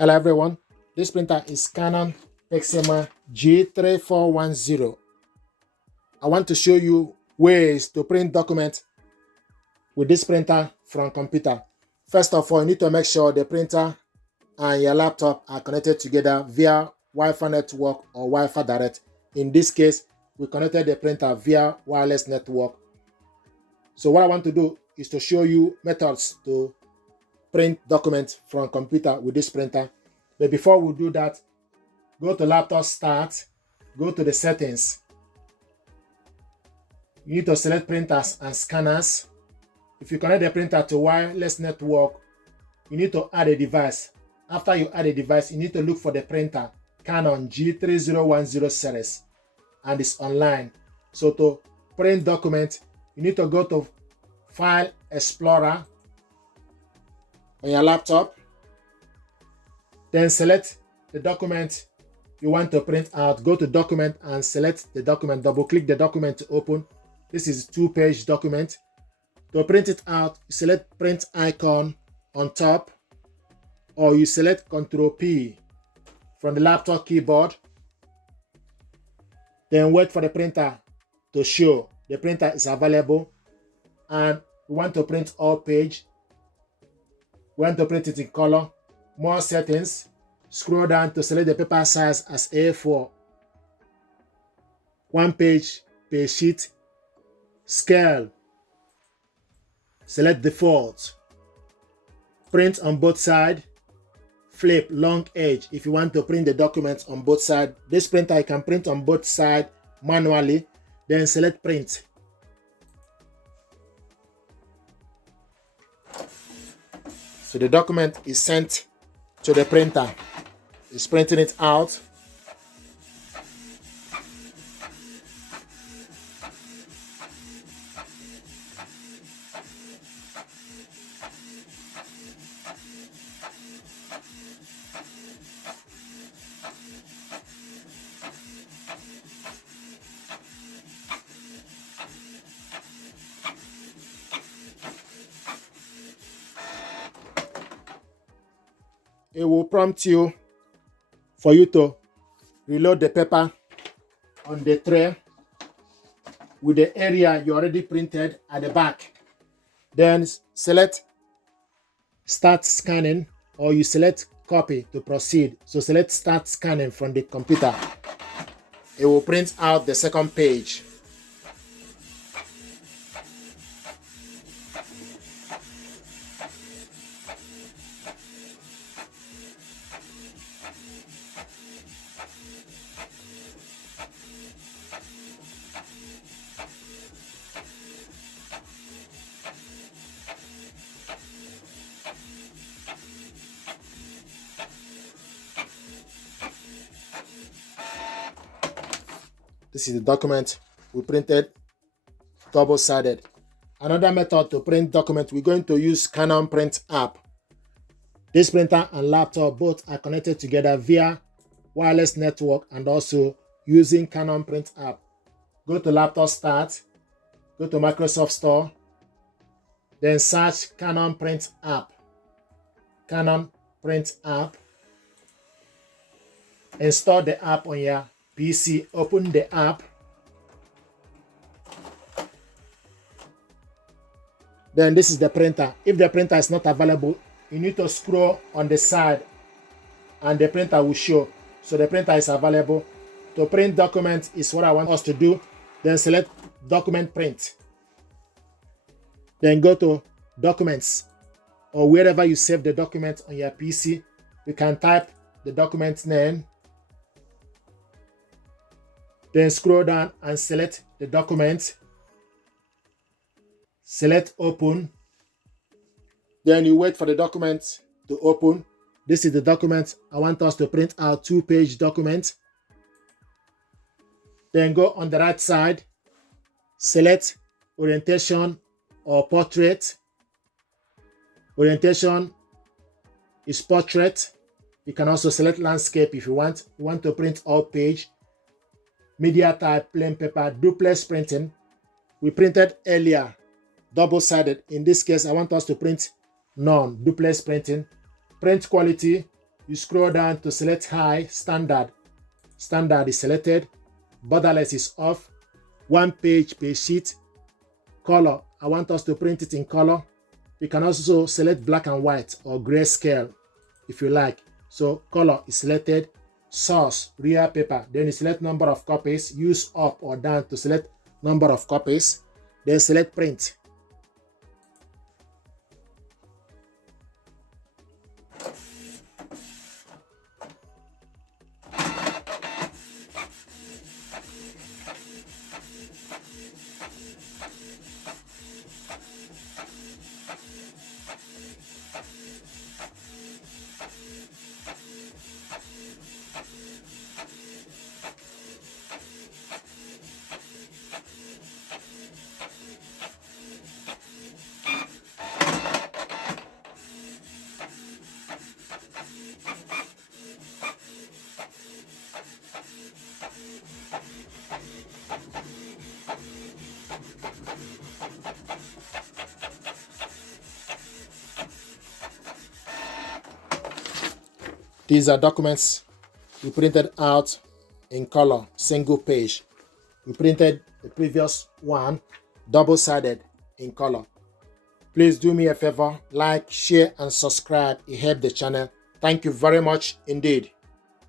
Hello everyone, this printer is Canon PIXMA G3410. I want to show you ways to print documents with this printer from computer. First of all, you need to make sure the printer and your laptop are connected together via Wi-Fi network or Wi-Fi direct. In this case, we connected the printer via wireless network. So what I want to do is to show you methods to print documents from computer with this printer. But before we do that, go to laptop start, go to the settings. You need to select printers and scanners. If you connect the printer to wireless network, you need to add a device. After you add a device, you need to look for the printer Canon G3010 series, and it's online. So to print document, you need to go to File Explorer on your laptop, then select the document you want to print out. Go to document and select the document. Double click the document to open. This is a 2-page document. To print it out, you select print icon on top, or you select Ctrl P from the laptop keyboard. Then wait for the printer to show the printer is available, and we want to print all page. We want to print it in color. More settings. Scroll down to select the paper size as A4. 1 page per sheet. Scale. Select default. Print on both sides. Flip long edge if you want to print the documents on both sides. This printer you can print on both sides manually. Then select print. So the document is sent to the printer. It's printing it out. It will prompt you for you to reload the paper on the tray with the area you already printed at the back. Then select start scanning, or you select copy to proceed. So select start scanning from the computer. It will print out the second page. This is the document we printed, double-sided. Another method to print document, we're going to use Canon Print app. This printer and laptop both are connected together via wireless network and also using Canon Print app. Go to laptop start, go to Microsoft Store, then search Canon Print app. Canon Print app. Install the app on your PC, open the app. Then this is the printer. If the printer is not available, you need to scroll on the side and the printer will show. So the printer is available. To print documents is what I want us to do. Then select document print. Then go to documents, or wherever you save the document on your PC. You can type the document name. Then scroll down and select the document. Select open. Then you wait for the document to open. This is the document I want us to print out, 2-page document. Then go on the right side. Select orientation or portrait. Orientation is portrait. You can also select landscape if you want. You want to print all page. Media type, plain paper, duplex printing. We printed earlier, double-sided. In this case, I want us to print none, duplex printing. Print quality, You scroll down to select high, standard. Standard is selected. Borderless is off. One page per sheet. Color, I want us to print it in color. You can also select black and white or grayscale if you like. So color is selected. Source, real paper. Then you select number of copies. Use up or down to select number of copies. Then select print. These are documents we printed out in color, single page. We printed the previous one double-sided in color. Please do me a favor, like, share, and subscribe. It helps the channel. Thank you very much indeed.